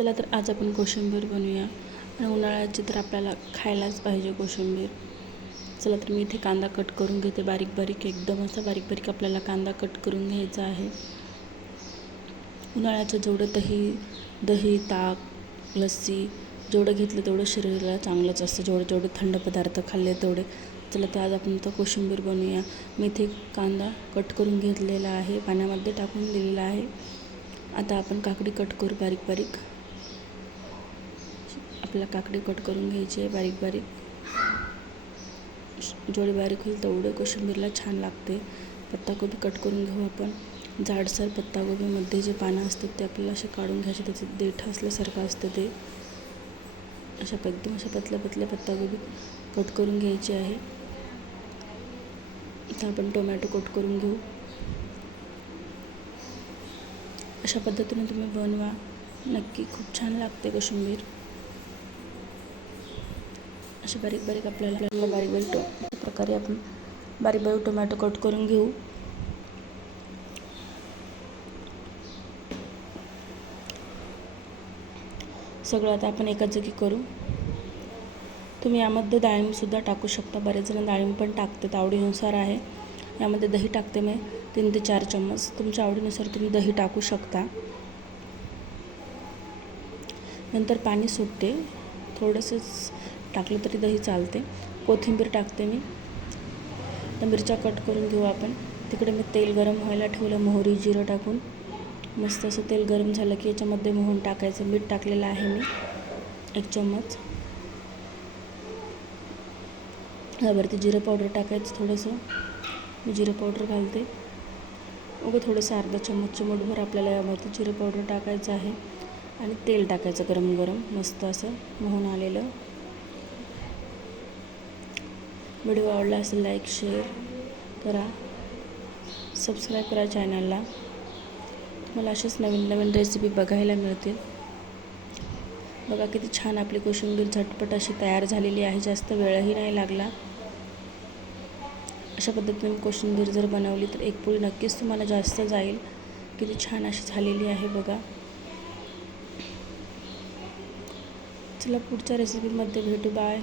चला तर आज आपण कोशिंबीर बनवूया आणि उन्हाळ्याची तर आपल्याला खायलाच पाहिजे कोशिंबीर. चला तर मी इथे कांदा कट करून घेते बारीक बारीक, एकदम असा बारीक बारीक आपल्याला कांदा कट करून घ्यायचा आहे. उन्हाळ्याचं जेवढं दही ताक लस्सी जेवढं घेतलं तेवढं शरीराला चांगलंच असतं, जेवढे थंड पदार्थ खाल्ले तेवढे. चला तर आज आपण तर कोशिंबीर बनवूया. मी इथे कांदा कट करून घेतलेला आहे, पाण्यामध्ये टाकून दिलेला आहे. आता आपण काकडी कट करू बारीक बारीक. आपल्याला काकडी कट करून घ्यायची आहे बारीक बारीक. जेवढी बारीक होईल तेवढं कोशिंबीरला छान लागते. पत्ताकोबी कट करून घेऊ आपण. जाडसर पत्ताकोबीमध्ये जे पानं असतात ते आपल्याला असे काढून घ्यायचे, त्याचे देठ असल्यासारखं असतं ते. एकदम अशा पतल्या पत्ताकोबी कट करून घ्यायची आहे. आता आपण टोमॅटो कट करून घेऊ. अशा पद्धतीने तुम्ही बनवा, नक्की खूप छान लागते कोशिंबीर. अशा बारीक बारीक आपल्याला बारीक बारीक अशा प्रकारे आपण बारीक बारीक टोमॅटो कट करून घेऊ. सगळं आता आपण एकाच जागी करू. तुम्ही यामध्ये डाळिंबसुद्धा टाकू शकता. बरेच जण डाळिंब पण टाकतात, आवडीनुसार आहे. यामध्ये दही टाकते मी 3 ते 4 चम्मच. तुमच्या आवडीनुसार तुम्ही दही टाकू शकता. नंतर पाणी सुटते, थोडंसंच टाकलं तरी दही चालते. कोथिंबीर टाकते मी. तर मिरच्या कट करून घेऊ आपण. तिकडे मी तेल गरम व्हायला ठेवलं, मोहरी जिरं टाकून. मस्त असं तेल गरम झालं की याच्यामध्ये मोहन टाकायचं. मीठ टाकलेलं आहे मी 1 चम्मच. यावरती जिरं पावडर टाकायचं थोडंसं. मी जिरं पावडर घालते. थोडंसं अर्धा चम्मच चिमूटभर आपल्याला यावरती जिरं पावडर टाकायचं आहे. आणि तेल टाकायचं गरम गरम, मस्त असं मोहन आलेलं. व्हिडिओ आवडला असेल लाईक शेअर करा, सबस्क्राईब करा चॅनलला. तुम्हाला असेच नवीन नवीन रेसिपी बघायला मिळतील. बघा किती छान आपली कोशिंबीर झटपट अशी तयार झालेली आहे, जास्त वेळही नाही लागला. अशा पद्धतीने कोशिंबीर जर बनवली तर एक पोळी नक्कीच तुम्हाला जास्त जाईल. किती छान अशी झालेली आहे बघा. चला पुढच्या रेसिपीमध्ये भेटू. बाय.